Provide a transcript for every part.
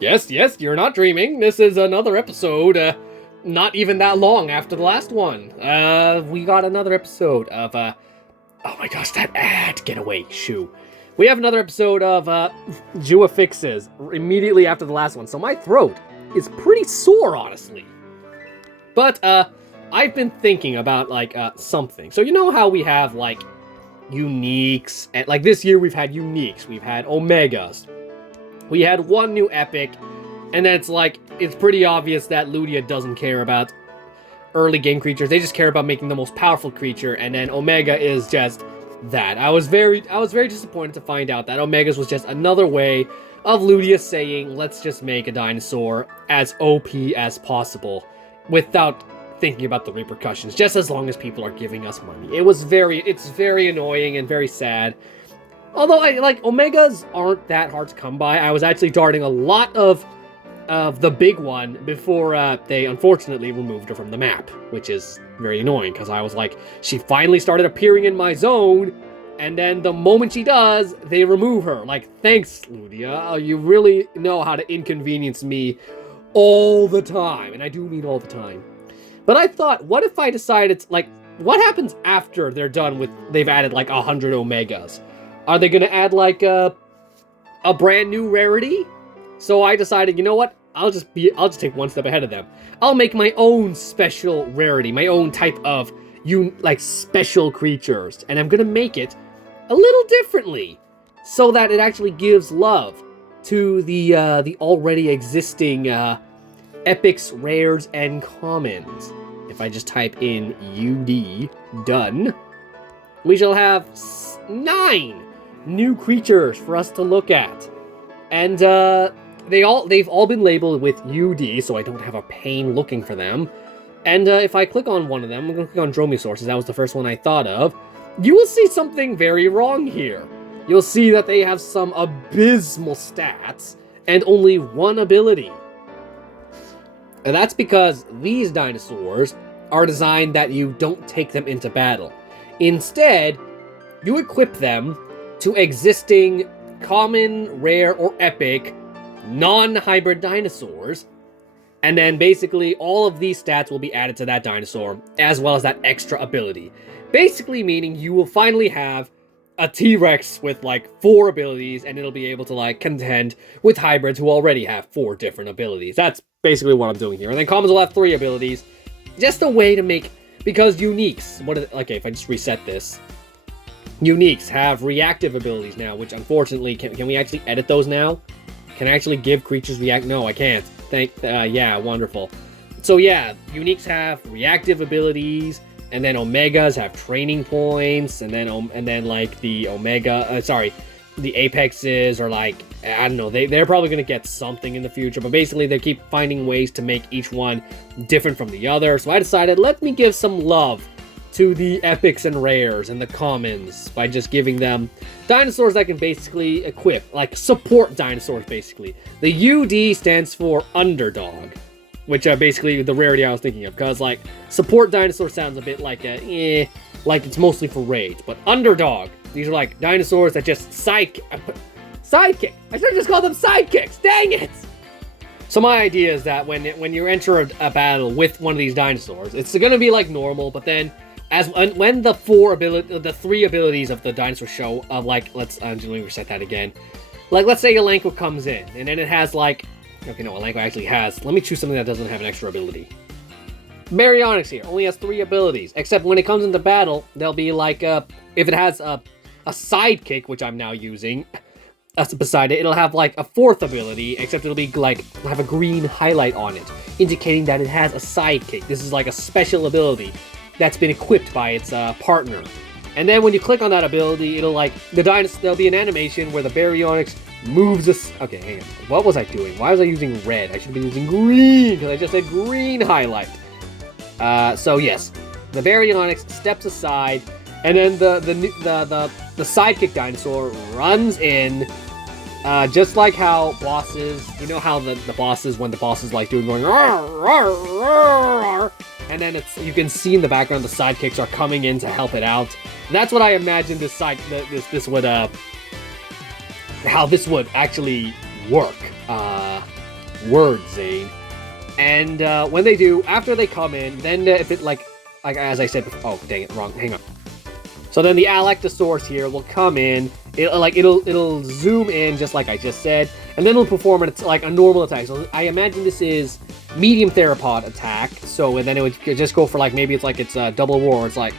Yes, yes, you're not dreaming. This is another episode, not even that long after the last one. We got another episode of, oh my gosh, that ad! Get away, shoo. We have another episode of, JWA Fixes immediately after the last one, so my throat is pretty sore, honestly. But, I've been thinking about, like, something. So you know how we have, like, uniques, and, like, this year we've had uniques, we've had omegas, we had one new epic, and then it's like, it's pretty obvious that Ludia doesn't care about early game creatures. They just care about making the most powerful creature, and then Omega is just that. I was very disappointed to find out that Omegas was just another way of Ludia saying, let's just make a dinosaur as OP as possible without thinking about the repercussions, just as long as people are giving us money. It's very annoying and very sad. Although, Omegas aren't that hard to come by. I was actually darting a lot of the big one before they unfortunately removed her from the map, which is very annoying, because I was like, she finally started appearing in my zone, and then the moment she does, they remove her. Like, thanks, Ludia. You really know how to inconvenience me all the time, and I do mean all the time. But I thought, what if I decided, like, what happens after they're done with, they've added, like, 100 Omegas? Are they gonna add, like, a brand new rarity? So I decided, you know what? I'll just take one step ahead of them. I'll make my own special rarity, my own type of, special creatures. And I'm gonna make it a little differently, so that it actually gives love to the already existing, epics, rares, and commons. If I just type in UD, done, we shall have 9 new creatures for us to look at. And they've all been labeled with UD, so I don't have a pain looking for them. And if I click on one of them, I'm going to click on Dromaeosaurus, that was the first one I thought of, you will see something very wrong here. You'll see that they have some abysmal stats and only one ability. And that's because these dinosaurs are designed that you don't take them into battle. Instead, you equip them to existing common, rare, or epic non-hybrid dinosaurs, and then basically all of these stats will be added to that dinosaur, as well as that extra ability. Basically meaning you will finally have a T-Rex with, like, 4 abilities, and it'll be able to, like, contend with hybrids who already have 4 different abilities. That's basically what I'm doing here. And then commons will have 3 abilities. Just a way to make, because uniques, okay, if I just reset this, uniques have reactive abilities now, which unfortunately, can we actually edit those now? Can I actually give creatures react? No, I can't. Yeah, wonderful. So yeah, uniques have reactive abilities, and then omegas have training points, and then like the the apexes are like, I don't know, they're probably gonna get something in the future, but basically they keep finding ways to make each one different from the other. So I decided, let me give some love to the epics and rares and the commons by just giving them dinosaurs that can basically equip, like support dinosaurs basically. The UD stands for underdog, which basically the rarity I was thinking of, because like support dinosaur sounds a bit like like it's mostly for raids, but underdog, these are like dinosaurs that just sidekick. I should have just called them sidekicks, dang it! So my idea is that when you enter a battle with one of these dinosaurs, it's gonna be like normal, but then when the 3 abilities of the dinosaur show of like, let me reset that again. Like, let's say Elanco comes in, and then it has like, okay, no, Elanco actually has, let me choose something that doesn't have an extra ability. Baryonyx here only has 3 abilities, except when it comes into battle, there'll be like, if it has a sidekick, which I'm now using, beside it, it'll have like a 4th ability, except it'll be like, have a green highlight on it, indicating that it has a sidekick. This is like a special ability that's been equipped by its partner. And then when you click on that ability, it'll like, there'll be an animation where the Baryonyx moves us. Okay, hang on. What was I doing? Why was I using red? I should be using green, because I just said green highlight. So yes, the Baryonyx steps aside, and then the sidekick dinosaur runs in, just like how bosses, you know how the bosses, when the boss is like going rawr, rawr, rawr, and then you can see in the background the sidekicks are coming in to help it out. That's what I imagined this would how this would actually work. word, Zane. And when they do, after they come in, then if it like as I said before, oh dang it, wrong, hang on. So then the Alectosaurus here will come in, it'll zoom in just like I just said, and then it'll perform a normal attack. So I imagine this is medium theropod attack. So and then it would just go for like maybe it's double roar. It's like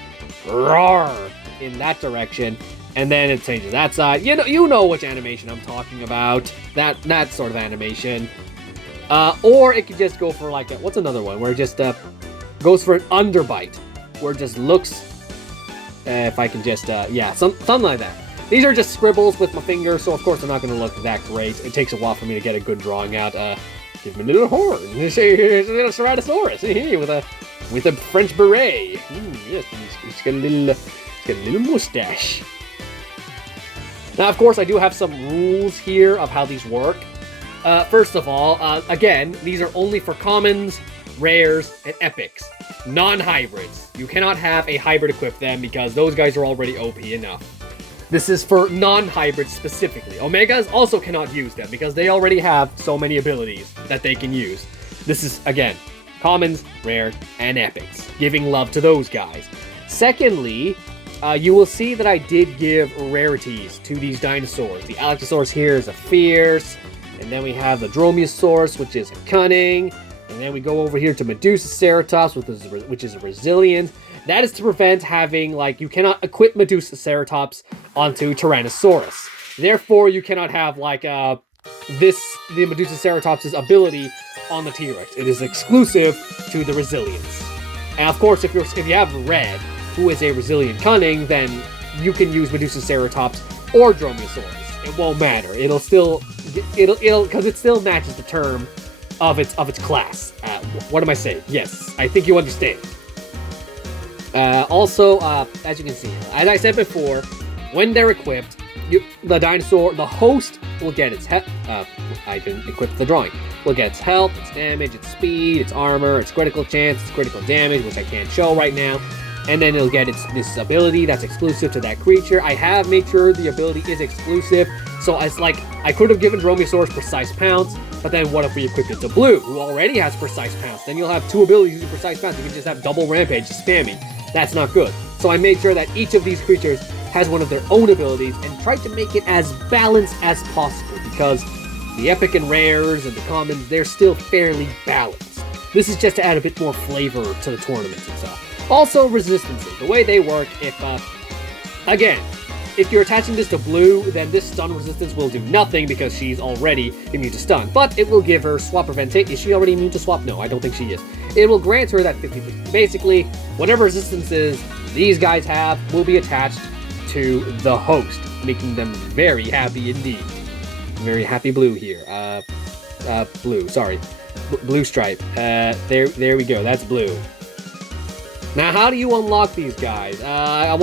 roar in that direction, and then it changes that side. You know which animation I'm talking about. That sort of animation. Or it could just go for like what's another one where it just goes for an underbite, where it just looks. If I can just something like that. These are just scribbles with my finger, so of course they're not going to look that great. It takes a while for me to get a good drawing out. Give me a little horn. Here's a little Ceratosaurus with a French beret. Yes, he's got a little mustache. Now, of course, I do have some rules here of how these work. First of all, again, these are only for commons, rares, and epics. Non-hybrids. You cannot have a hybrid equip them because those guys are already OP enough. This is for non-hybrids specifically. Omegas also cannot use them because they already have so many abilities that they can use. This is, again, commons, rare, and epics. Giving love to those guys. Secondly, you will see that I did give rarities to these dinosaurs. The Alectosaurus here is a fierce, and then we have the Dromaeosaurus, which is a cunning, and then we go over here to Medusaceratops, which is a resilient. That is to prevent having, you cannot equip Medusaceratops onto Tyrannosaurus. Therefore, you cannot have, the Medusaceratops' ability on the T-Rex. It is exclusive to the resilience. And of course, if you have Red, who is a resilient cunning, then you can use Medusaceratops or Dromaeosaurus. It won't matter. Because it still matches the term of its class. What am I saying? Yes, I think you understand. Also, as you can see, as I said before, when they're equipped, the host will get its health. I didn't equip the drawing. Will get its health, its damage, its speed, its armor, its critical chance, its critical damage, which I can't show right now. And then it'll get this ability that's exclusive to that creature. I have made sure the ability is exclusive, so it's like I could have given Dromaeosaurus Precise Pounce, but then what if we equipped it to Blue, who already has Precise Pounce? Then you'll have two abilities using Precise Pounce. You can just have double Rampage spamming. That's not good. So I made sure that each of these creatures has one of their own abilities and tried to make it as balanced as possible, because the epic and rares and the commons, they're still fairly balanced. This is just to add a bit more flavor to the tournaments and stuff. Also, resistances. The way they work, if you're attaching this to Blue, then this stun resistance will do nothing because she's already immune to stun. But it will give her swap preventation. Is she already immune to swap? No, I don't think she is. It will grant her that 50%. Basically, whatever resistances these guys have will be attached to the host, making them very happy indeed. Very happy Blue here. Blue, sorry. Blue stripe. There we go. That's Blue. Now, how do you unlock these guys? I've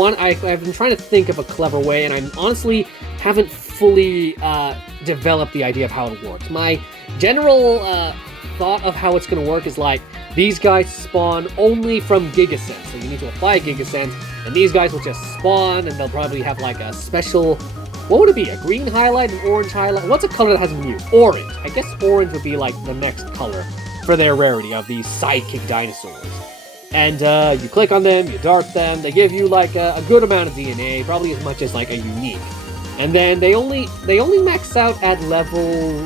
been trying to think of a clever way, and I honestly haven't fully developed the idea of how it works. My general thought of how it's going to work is these guys spawn only from Gigasense, so you need to apply Gigasense, and these guys will just spawn, and they'll probably have a special, what would it be, a green highlight, an orange highlight? What's a color that hasn't been used? Orange. I guess orange would be the next color for their rarity of these sidekick dinosaurs. And you click on them, you dart them, they give you a good amount of DNA, probably as much as a unique. And then they only max out at level,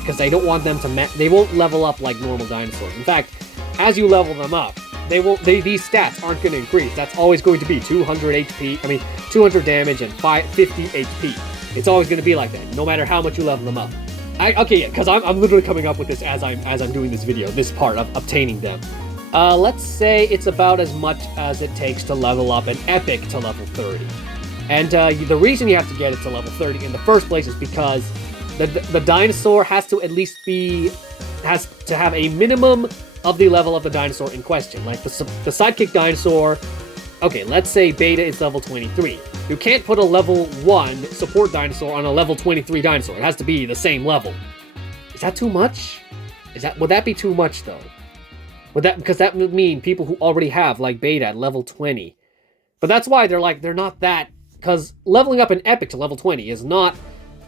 because they don't want them to, they won't level up like normal dinosaurs. In fact, as you level them up, these stats aren't going to increase. That's always going to be 200 damage and 50 HP. It's always going to be like that, no matter how much you level them up. Because I'm literally coming up with this as I'm doing this video, this part of obtaining them. Let's say it's about as much as it takes to level up an epic to level 30. And the reason you have to get it to level 30 in the first place is because the dinosaur has to have a minimum of the level of the dinosaur in question. Like the sidekick dinosaur, okay, let's say Beta is level 23. You can't put a level 1 support dinosaur on a level 23 dinosaur. It has to be the same level. Is that too much? Would that be too much though? Because that would mean people who already have Beta at level 20. But that's why they're not that, because leveling up an epic to level 20 is not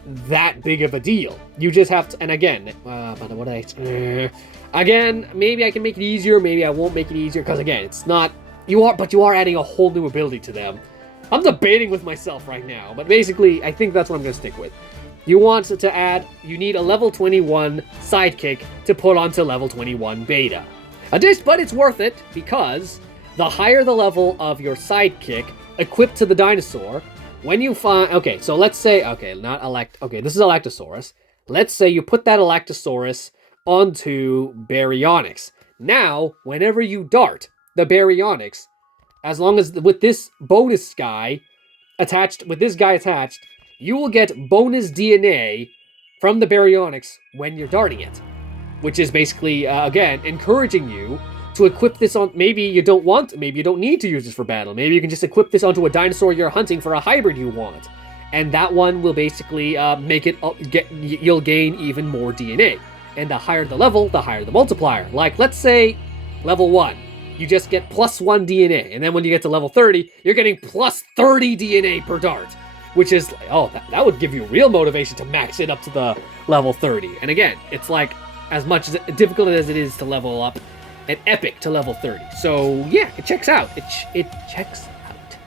that big of a deal. You just have to, and again, but what again, maybe I can make it easier, maybe I won't make it easier, because again, it's not, you are adding a whole new ability to them. I'm debating with myself right now, but basically, I think that's what I'm going to stick with. You want to add, you need a level 21 sidekick to put onto level 21 beta. But it's worth it, because the higher the level of your sidekick equipped to the dinosaur, when you find, okay, so let's say, this is Electosaurus. Let's say you put that Electosaurus onto Baryonyx. Now, whenever you dart the Baryonyx, as long as with this bonus guy attached, you will get bonus DNA from the Baryonyx when you're darting it. Which is basically, again, encouraging you to equip this on, maybe you don't need to use this for battle. Maybe you can just equip this onto a dinosaur you're hunting for a hybrid you want. And that one will basically make it, you'll gain even more DNA. And the higher the level, the higher the multiplier. Like, let's say, level 1, you just get +1 DNA. And then when you get to level 30, you're getting +30 DNA per dart. Which is, oh, that would give you real motivation to max it up to the level 30. And again, it's like, as much as difficult as it is to level up an epic to level 30. So yeah, it checks out. It checks out.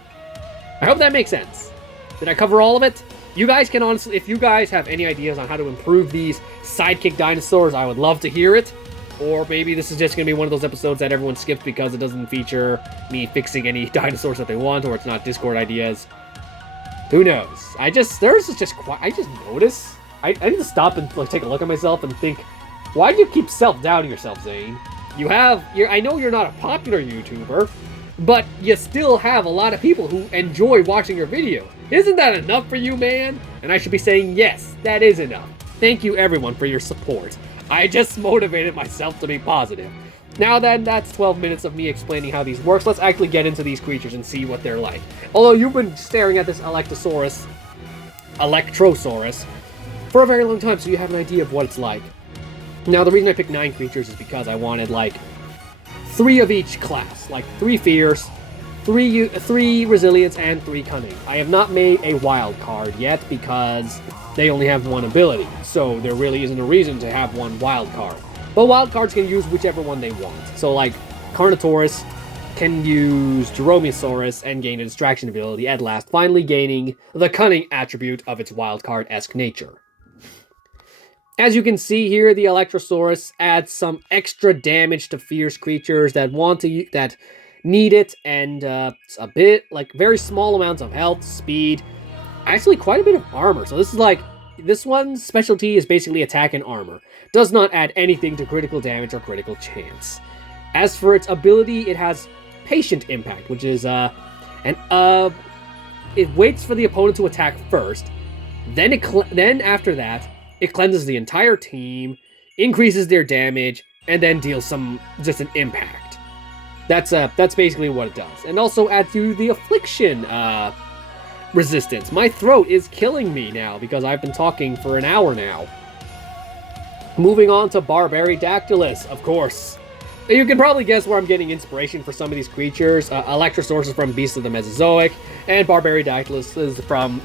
I hope that makes sense. Did I cover all of it? You guys can honestly, if you guys have any ideas on how to improve these sidekick dinosaurs, I would love to hear it. Or maybe this is just going to be one of those episodes that everyone skips because it doesn't feature me fixing any dinosaurs that they want, or it's not Discord ideas. Who knows? I just notice. I need to stop and take a look at myself and think, why do you keep self-doubting yourself, Zane? I know you're not a popular YouTuber, but you still have a lot of people who enjoy watching your video. Isn't that enough for you, man? And I should be saying, yes, that is enough. Thank you, everyone, for your support. I just motivated myself to be positive. Now then, that's 12 minutes of me explaining how these works. Let's actually get into these creatures and see what they're like. Although you've been staring at this Electrosaurus, for a very long time, so you have an idea of what it's like. Now, the reason I picked 9 creatures is because I wanted, like, 3 of each class. Like, 3 Fierce, 3 Resilience, and 3 Cunning. I have not made a wild card yet because they only have 1 ability. So there really isn't a reason to have 1 wild card. But wild cards can use whichever one they want. So, like, Carnotaurus can use Dromaeosaurus and gain a distraction ability at last, finally gaining the Cunning attribute of its wild card-esque nature. As you can see here, the Electrosaurus adds some extra damage to fierce creatures that need it, and a bit, like, very small amounts of health, speed, actually quite a bit of armor. So this one's specialty is basically attack and armor. Does not add anything to critical damage or critical chance. As for its ability, it has Patient Impact, which is, it waits for the opponent to attack first, then after that, it cleanses the entire team, increases their damage, and then deals just an impact. That's basically what it does. And also adds to the Affliction resistance. My throat is killing me now because I've been talking for an hour now. Moving on to Barbaridactylus, of course. You can probably guess where I'm getting inspiration for some of these creatures. Electrosaurus is from Beasts of the Mesozoic, and Barbaridactylus is from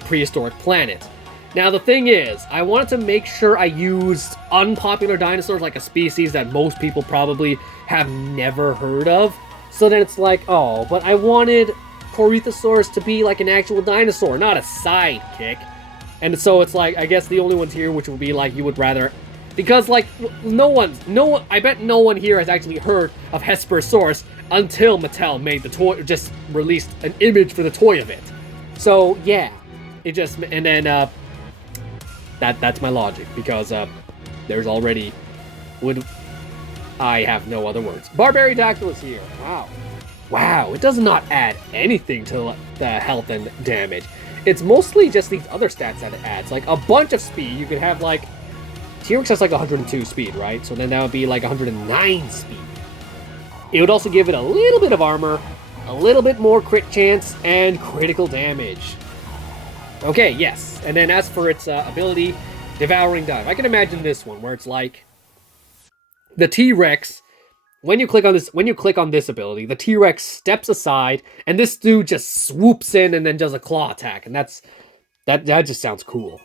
Prehistoric Planet. Now, the thing is, I wanted to make sure I used unpopular dinosaurs, like a species that most people probably have never heard of. So then it's like, oh, but I wanted Corythosaurus to be like an actual dinosaur, not a sidekick. And so it's like, I guess the only ones here which would be like you would rather... Because, like, I bet no one here has actually heard of Hesperosaurus until Mattel made the toy, just released an image for the toy of it. So, yeah. It just, and then, that's my logic, because, there's already, I have no other words. Barbaridactylus here. Wow, it does not add anything to the health and damage. It's mostly just these other stats that it adds, like a bunch of speed. You could have, like, T-Rex has like 102 speed, right? So then that would be like 109 speed. It would also give it a little bit of armor, a little bit more crit chance, and critical damage. Okay, yes. And then as for its ability, Devouring Dive. I can imagine this one, where it's like the T-Rex, when you click on this ability, the T-Rex steps aside, and this dude just swoops in and then does a claw attack, and that just sounds cool.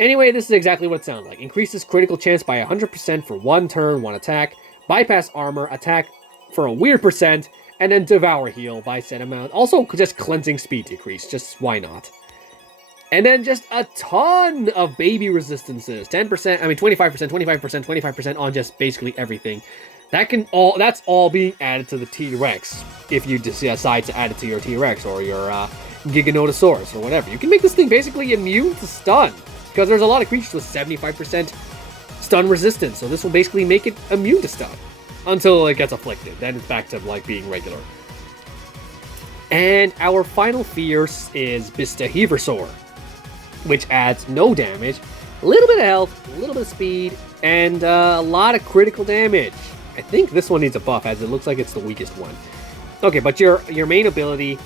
Anyway, this is exactly what it sounds like. Increases critical chance by 100% for 1 turn, 1 attack. Bypass armor, attack for a weird percent, and then devour heal by set amount. Also, just cleansing speed decrease, just why not? And then just a ton of baby resistances. 10%, I mean 25%, 25%, 25% on just basically everything. That's all being added to the T-Rex. If you decide to add it to your T-Rex or your Giganotosaurus or whatever. You can make this thing basically immune to stun. Because there's a lot of creatures with 75% stun resistance. So this will basically make it immune to stun. Until it gets afflicted. Then it's back to like being regular. And our final fierce is Bistaheversaur, which adds no damage, a little bit of health, a little bit of speed, and a lot of critical damage. I think this one needs a buff, as it looks like it's the weakest one. Okay, but your main ability,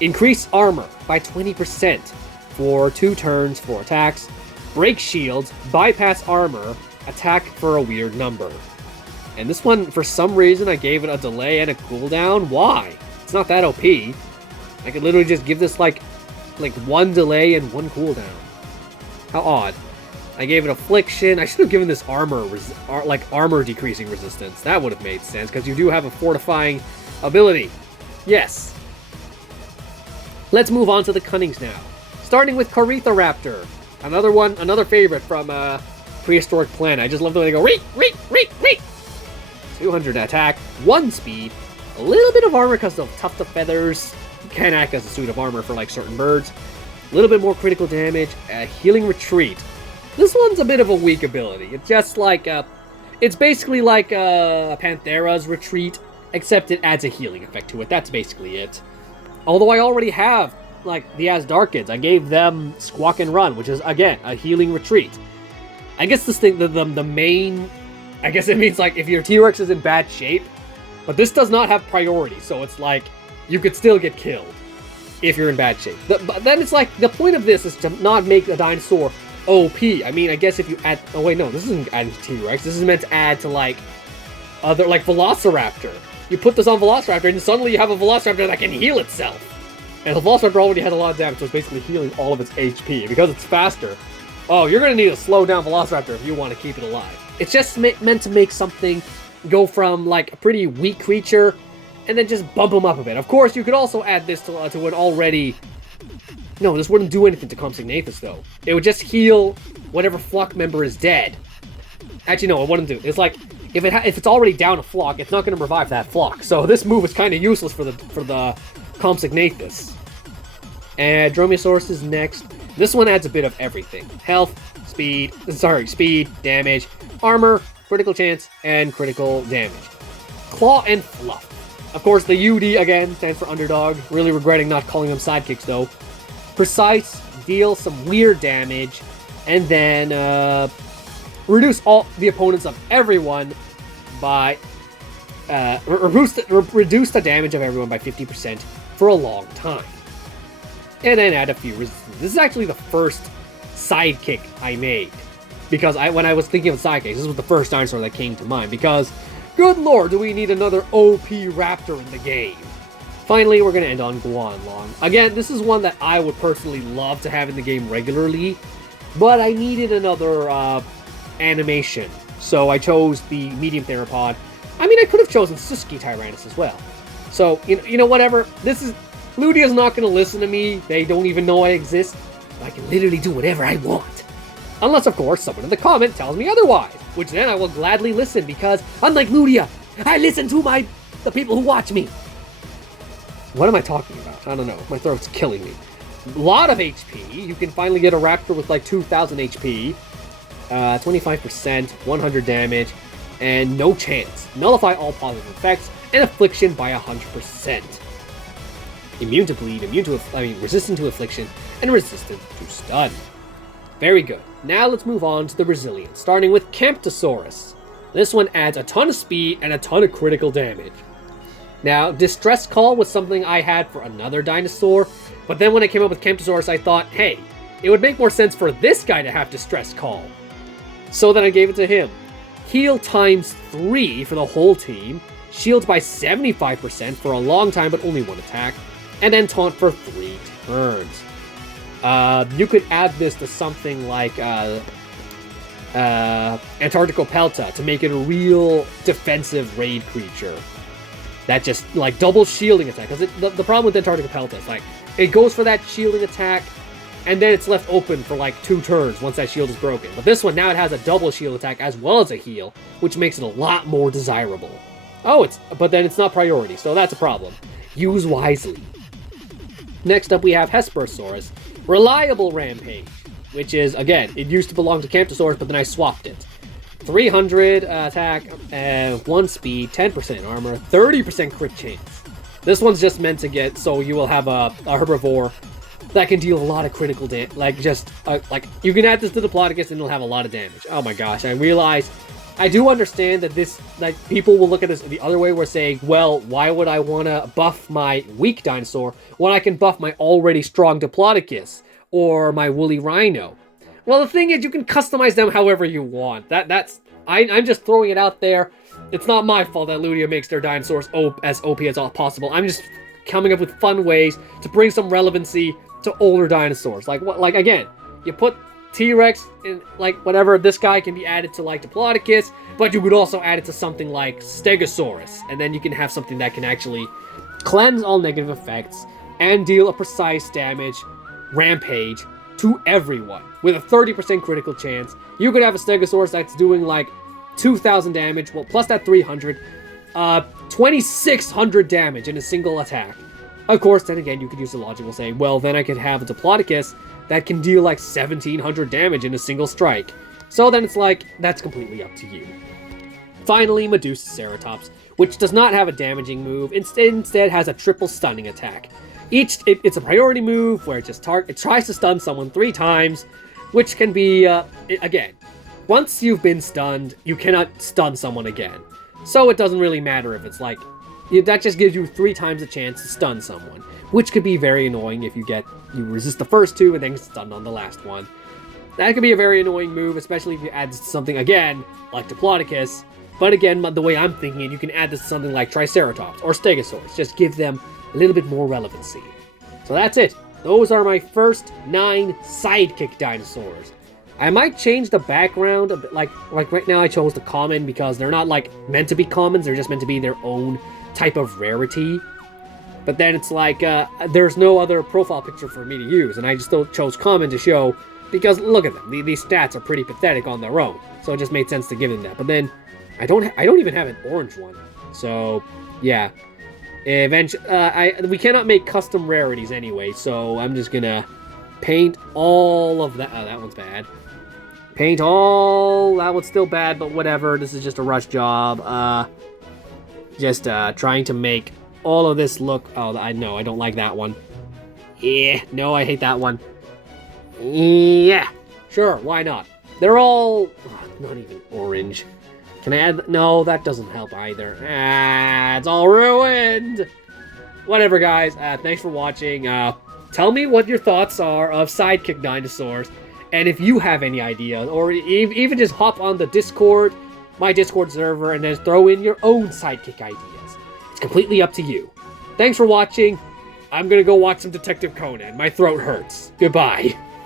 increase armor by 20% for 2 turns, 4 attacks, break shields, bypass armor, attack for a weird number. And this one, for some reason, I gave it a delay and a cooldown. Why? It's not that OP. I could literally just give this like 1 delay and 1 cooldown. How odd. I gave it affliction. I should have given this armor, armor decreasing resistance. That would have made sense, because you do have a fortifying ability. Yes. Let's move on to the Cunnings now. Starting with Corythoraptor. Another favorite from Prehistoric Planet. I just love the way they go, reek, reek, reek, reek. 200 attack, 1 speed, a little bit of armor because of tuft of feathers. Can act as a suit of armor for like certain birds. A little bit more critical damage, healing retreat. This one's a bit of a weak ability. It's just like it's basically like a Panthera's retreat, except it adds a healing effect to it. That's basically it. Although I already have like the Asdarkids. I gave them Squawk and Run, which is again a healing retreat. I guess this thing, the main, I guess it means like if your T-Rex is in bad shape, but this does not have priority, so it's like you could still get killed if you're in bad shape. But then it's like the point of this is to not make a dinosaur OP. I mean, I guess if you add, oh wait, no, this isn't adding to T-Rex. This is meant to add to like other, like Velociraptor. You put this on Velociraptor, and suddenly you have a Velociraptor that can heal itself. And the Velociraptor already has a lot of damage, so it's basically healing all of its HP. Because it's faster, oh, you're gonna need to slow down Velociraptor if you want to keep it alive. It's just meant to make something go from like a pretty weak creature and then just bump them up a bit. Of course, you could also add this to an already... No, this wouldn't do anything to Compsognathus, though. It would just heal whatever flock member is dead. Actually, no, it wouldn't do. It's like, if it's already down a flock, it's not going to revive that flock. So this move is kind of useless for the Compsognathus. And Dromaeosaurus is next. This one adds a bit of everything. Health, speed, damage, armor, critical chance, and critical damage. Claw and Fluff. Of course, the UD, again, stands for Underdog. Really regretting not calling them Sidekicks, though. Precise, deal some weird damage, and then reduce all the opponents of everyone by... reduce the damage of everyone by 50% for a long time. And then add a few resistance. This is actually the first sidekick I made. Because when I was thinking of sidekicks, this was the first dinosaur that came to mind. Because, good lord, do we need another OP raptor in the game. Finally, we're going to end on Guanlong. Again, this is one that I would personally love to have in the game regularly. But I needed another animation. So I chose the medium theropod. I mean, I could have chosen Suski Tyrannus as well. So, you know, whatever. Ludia's not going to listen to me. They don't even know I exist. I can literally do whatever I want. Unless, of course, someone in the comment tells me otherwise. Which then I will gladly listen because, unlike Ludia, I listen to the people who watch me. What am I talking about? I don't know. My throat's killing me. A lot of HP. You can finally get a raptor with like 2,000 HP. 25%, 100 damage, and no chance. Nullify all positive effects, and affliction by 100%. Immune to bleed, resistant to affliction, and resistant to stun. Very good. Now let's move on to the resilience, starting with Camptosaurus. This one adds a ton of speed and a ton of critical damage. Now, Distress Call was something I had for another dinosaur, but then when I came up with Camptosaurus, I thought, hey, it would make more sense for this guy to have Distress Call. So then I gave it to him. Heal times 3 for the whole team, shield by 75% for a long time but only 1 attack, and then taunt for 3 turns. You could add this to something like Antarctical Pelta to make it a real defensive raid creature. That just, like, double shielding attack. Because the problem with Antarctica Pelta is, like, it goes for that shielding attack, and then it's left open for, like, 2 turns once that shield is broken. But this one, now it has a double shield attack as well as a heal, which makes it a lot more desirable. But then it's not priority, so that's a problem. Use wisely. Next up, we have Hesperosaurus. Reliable Rampage, which is, again, it used to belong to Camptosaurus, but then I swapped it. 300 attack, 1 speed, 10% armor, 30% crit chance. This one's just meant to get, so you will have a herbivore that can deal a lot of critical damage. Like, you can add this to the Diplodocus and it'll have a lot of damage. Oh my gosh, I realize, I do understand that this, like, people will look at this the other way, where saying, well, why would I want to buff my weak dinosaur when I can buff my already strong Diplodocus or my woolly rhino? Well, the thing is, you can customize them however you want. I'm just throwing it out there. It's not my fault that Ludia makes their dinosaurs as OP as possible. I'm just coming up with fun ways to bring some relevancy to older dinosaurs. Like again, you put T-Rex in, like, whatever, this guy can be added to, like, Diplodocus, but you could also add it to something like Stegosaurus, and then you can have something that can actually cleanse all negative effects and deal a precise damage rampage to everyone with a 30% critical chance. You could have a Stegosaurus that's doing like 2,000 damage, well, plus that 300, 2,600 damage in a single attack. Of course, then again, you could use the logical saying, well, then I could have a Diplodocus that can deal like 1,700 damage in a single strike. So then it's like, that's completely up to you. Finally, Medusaceratops, which does not have a damaging move, instead has a triple stunning attack. It's a priority move where it tries to stun someone 3 times, which can be, again, once you've been stunned, you cannot stun someone again. So it doesn't really matter if it's like, that just gives you 3 times a chance to stun someone, which could be very annoying if you resist the first 2 and then get stunned on the last one. That could be a very annoying move, especially if you add something, again, like Diplodocus. But again, the way I'm thinking it, you can add this to something like Triceratops or Stegosaurus. Just give them a little bit more relevancy. So that's it. Those are my first 9 sidekick dinosaurs. I might change the background a bit, like right now I chose the common because they're not like meant to be commons, they're just meant to be their own type of rarity. But then it's like, there's no other profile picture for me to use, and I just still chose common to show, because look at them, these stats are pretty pathetic on their own, so it just made sense to give them that. But then, I don't even have an orange one, so yeah. Eventually, we cannot make custom rarities anyway, so I'm just gonna paint all of that. Oh, that one's bad. That one's still bad, but whatever. This is just a rush job. Just trying to make all of this look. Oh, I don't like that one. Yeah, no, I hate that one. Yeah, sure, why not? They're all not even orange. Can I add? No, that doesn't help either. It's all ruined. Whatever, guys. Thanks for watching. Tell me what your thoughts are of sidekick dinosaurs, and if you have any ideas, or even just hop on the Discord, my Discord server, and then throw in your own sidekick ideas. It's completely up to you. Thanks for watching. I'm gonna go watch some Detective Conan. My throat hurts. Goodbye.